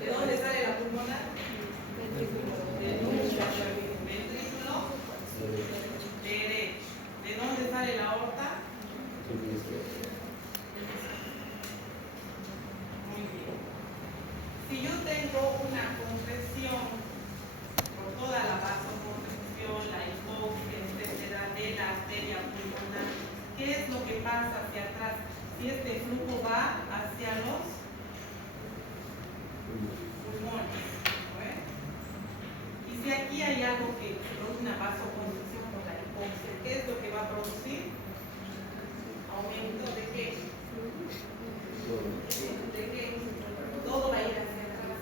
¿De dónde sale la pulmonar? Del ventrículo derecho. ¿De dónde sale la aorta? Muy bien. Si yo tengo una compresión por toda la vasoconstricción, la hipoxia, etcétera, de la arteria pulmonar, ¿qué es lo que pasa hacia atrás? Si este flujo va hacia los pulmones, ¿no es? Y si aquí hay algo que produce una vasoconstricción por la hipoxia, ¿qué es lo que va a producir? Aumento de qué? ¿De qué? Todo va a ir hacia atrás.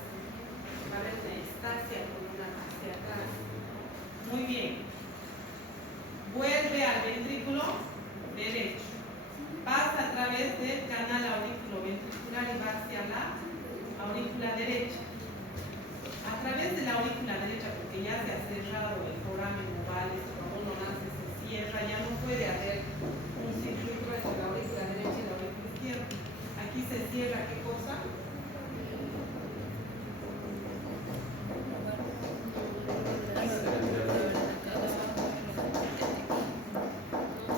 Va a haber una estasia pulmonar hacia atrás. Muy bien. Vuelve al ventrículo derecho. Pasa a través del canal auriculoventricular y va hacia la aurícula derecha. A través de la aurícula derecha, porque ya se ha cerrado el foramen oval, cuando uno nace se cierra, ya no puede haber un circuito entre la aurícula derecha y la aurícula izquierda. Aquí se cierra, ¿qué cosa?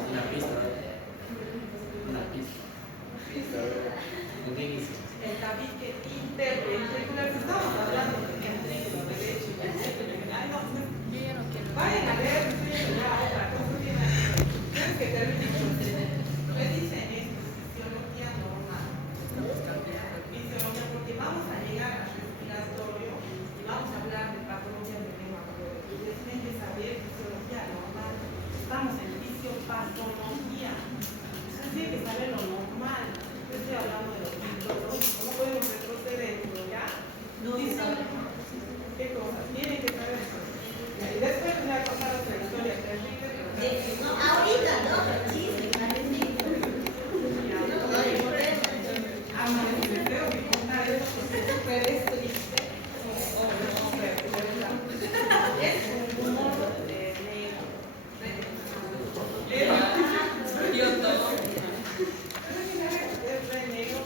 Una pista. Un inicio. El tabique interventricular. Si estamos hablando de ventrículo derecho y ventrículo, ay, no, Yo ya no quiero. vayan a ver, ya otra cosa tiene. Tienes que terminar con me dicen esto, fisiología normal. Fisiología, porque vamos a llegar al respiratorio y vamos a hablar de patologías de lengua. Ustedes tienen que saber fisiología normal. Estamos en fisiopatología. Ustedes tienen que saber lo normal. Yo estoy hablando de lo patológico. ¿Cómo podemos retroceder? ¿Ya? No dicen qué cosas. Tienen que saber eso. Y después les voy a contar otra historia terrible. No, ahorita no, pero chisme, clarecito. Les tengo que contar eso porque es súper triste. Es un humor negro. Yo todo. Es re negro.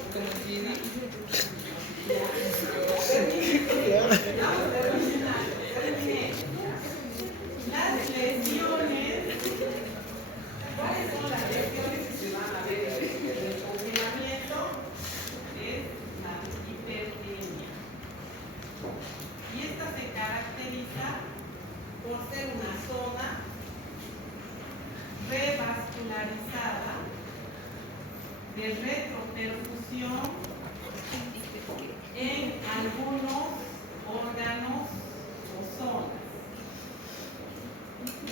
Vamos a terminar. Las lesiones. ¿Cuáles son las lesiones que se van a ver? El congelamiento es la hiperemia. Y esta se caracteriza por ser una zona revascularizada de retroperfusión en algunos órganos o zonas.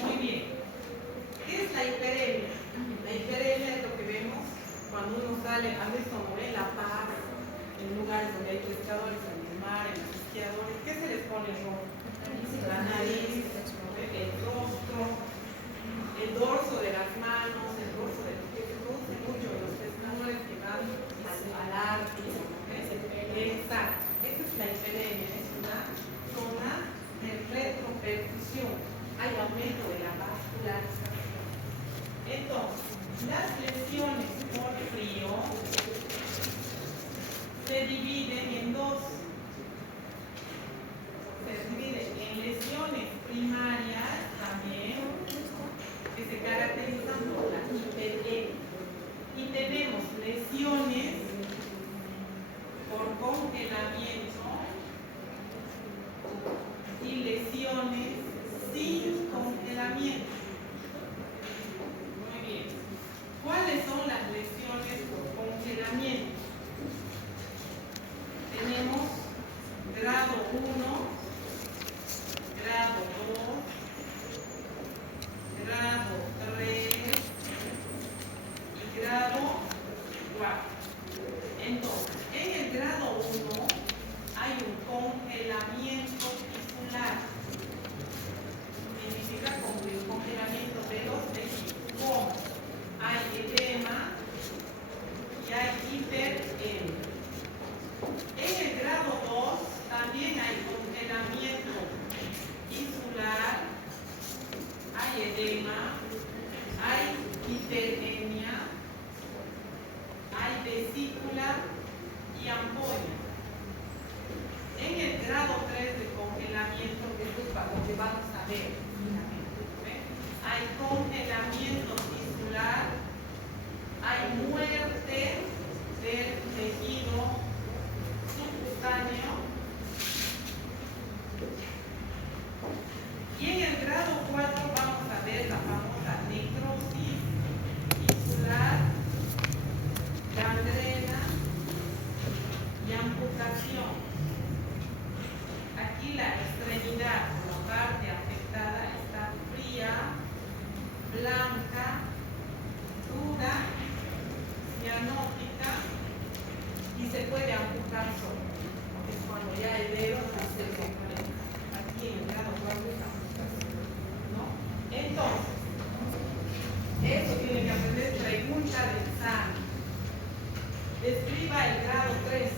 Muy bien. ¿Qué es la hiperemia? La hiperemia es lo que vemos cuando uno sale, a veces como en La Paz, en lugares donde hay pescadores en el mar, en los esquiadores. ¿Qué se les pone rojo? La nariz, el rostro, el dorso de las manos, el dorso de los pies. Se produce mucho en los pescadores que van al Ártico. Exacto. Esa es la hiperemia, es una zona de retroperfusión. Hay aumento de la vascularización. Entonces, las lesiones por frío se dividen en dos. Se dividen en lesiones primarias también, que se caracterizan por la hiperemia. Y tenemos lesiones por congelamiento y lesiones sin congelamiento. Muy bien. ¿Cuáles son las lesiones por congelamiento? Tenemos grado 1, grado 2 edema, hay hiperemia, hay vesícula y ampolla. En el grado 3 de congelamiento, que esto es para lo que vamos a ver, ¿ve? Hay congelamiento tisular, hay muerte del tejido subcutáneo. Y en el grado 4 vamos a ver la famosa necrosis tisular, gangrena y amputación. Aquí la extremidad, la parte afectada, está fría, blanca, dura, cianótica y se puede amputar solo. Es cuando ya el dedo se complementa. Aquí en el grado 4 es amputación, ¿no? Entonces, eso tiene que aprender. Pregunta de examen. Describa el grado 3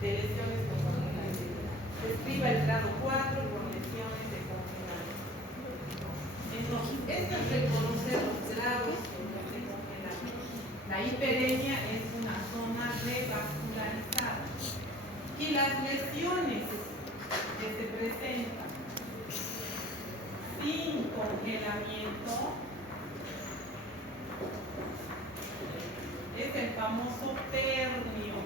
de lesiones con congelamiento. Describa el grado 4 con lesiones de congelamiento. Entonces, esto es reconocer los grados de congelamiento. La hiperemia es una zona revascularizada. Y las lesiones que se presentan sin congelamiento es el famoso pernio.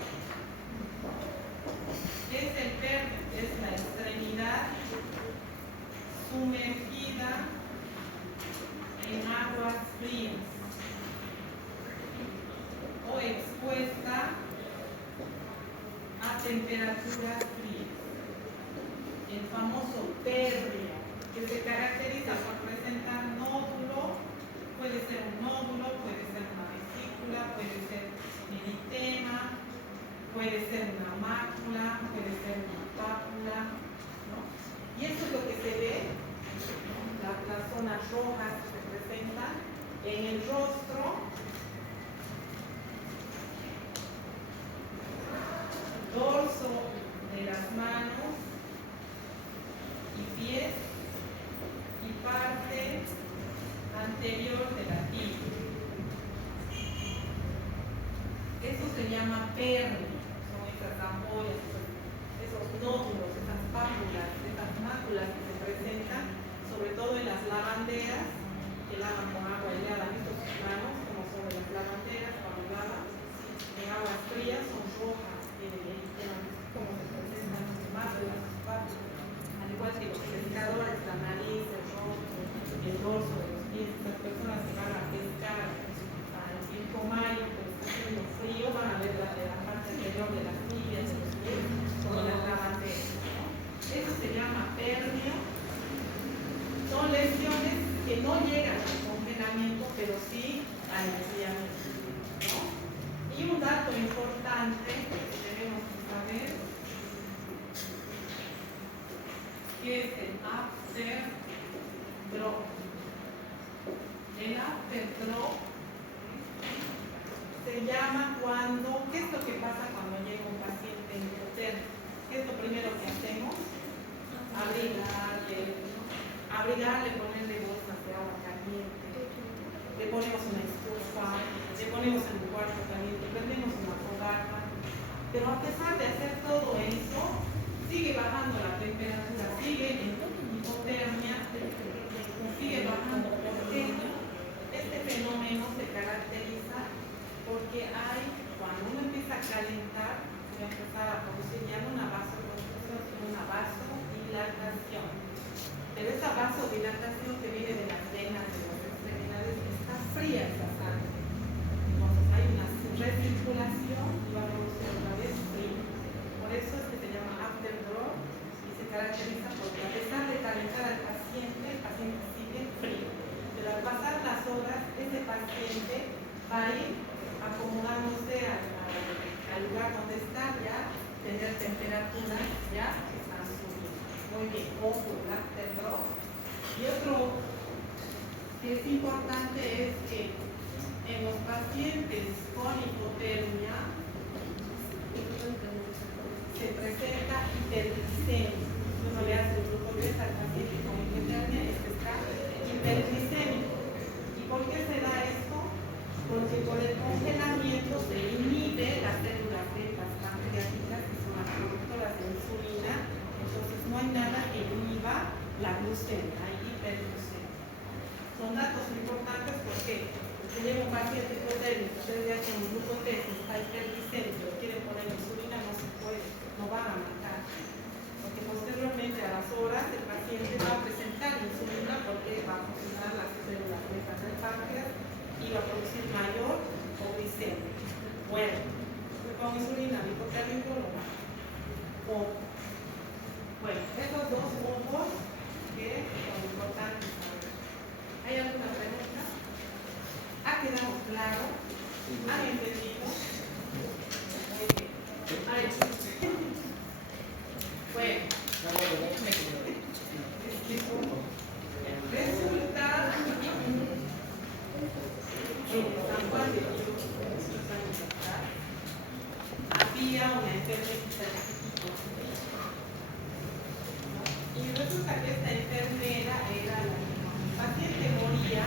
¿Qué es el pernio? Es la extremidad sumergida en aguas frías o expuesta a temperaturas frías. El famoso pernio, que se caracteriza por presentar nódulo, puede ser un nódulo, puede ser una vesícula, puede ser eritema, puede ser una mácula, puede ser una pápula, ¿no? Y eso es lo que se ve, ¿no? Las zonas rojas que se presentan en el rostro, dorso de las manos y pies y parte anterior de la tibia. Eso se llama pernio, son esas ampollas, esos nódulos, esas pápulas, esas máculas que se presentan, sobre todo en las lavanderas, que lavan con agua helada. ¿Han visto sus manos como son las lavanderas cuando lavan? En aguas frías son rojas, como se presentan sus máculas, sus pápulas. Al igual que los pescadores, la nariz, el rostro, el dorso de los pies, las personas que van a pescar al Pico Mayo, que está haciendo frío, van a ver la parte inferior de las tibias de los pies, como las lavanderas, ¿no? Eso se llama pernio. Son lesiones que no llegan al congelamiento, pero sí al enfriamiento, ¿no? Y un dato importante que debemos saber, que es el after drop. El after drop se llama cuando, ¿qué es lo que pasa cuando llega un paciente hipotermo? ¿Qué es lo primero que hacemos? Abrigarle, ponerle bolsas de agua caliente, le ponemos una estufa, le ponemos en un cuarto caliente, prendemos una fogata, pero a pesar de hacer todo eso, sigue bajando la temperatura, sigue en hipotermia, sigue bajando. ¿Por qué? Este fenómeno se caracteriza porque cuando uno empieza a calentar, se va a empezar a producir ya no una vasoconstricción, sino una vasodilatación. Pero esa vasodilatación que viene de las venas de las extremidades está fría esa sangre. Entonces hay una recirculación y va a producir otra vez frío. Por eso es que se llama after drop y se caracteriza porque a pesar de calentar al paciente, el paciente sigue frío. Pero al pasar las horas, ese paciente va a ir acomodándose al lugar donde está, ya tener temperaturas ya que están subiendo. Muy bien, ojo, el after drop. Y otro que es importante es que en los pacientes con hipotermia se presenta hiperglicemia. Uno le hace el grupo 3 al paciente con hipotermia, es que está hiperglicemia. que usted lleva un paciente hipotérmico, ustedes ya tienen un grupo de está hiperglicémico, lo quieren poner insulina, no se puede, no van a matar. Porque posteriormente a las horas el paciente va a presentar insulina porque va a funcionar las células beta del páncreas y va a producir mayor glicemia. Bueno, con insulina el hipotérmico lo mata. Bueno, estos dos puntos que son importantes saber. ¿Hay alguna pregunta? ¿Ha quedado claro? ¿Han entendido? Muy bien. Bueno, resulta en San Juan de Dios, muchos años atrás, había una enfermera y resulta que esta enfermera era la paciente moría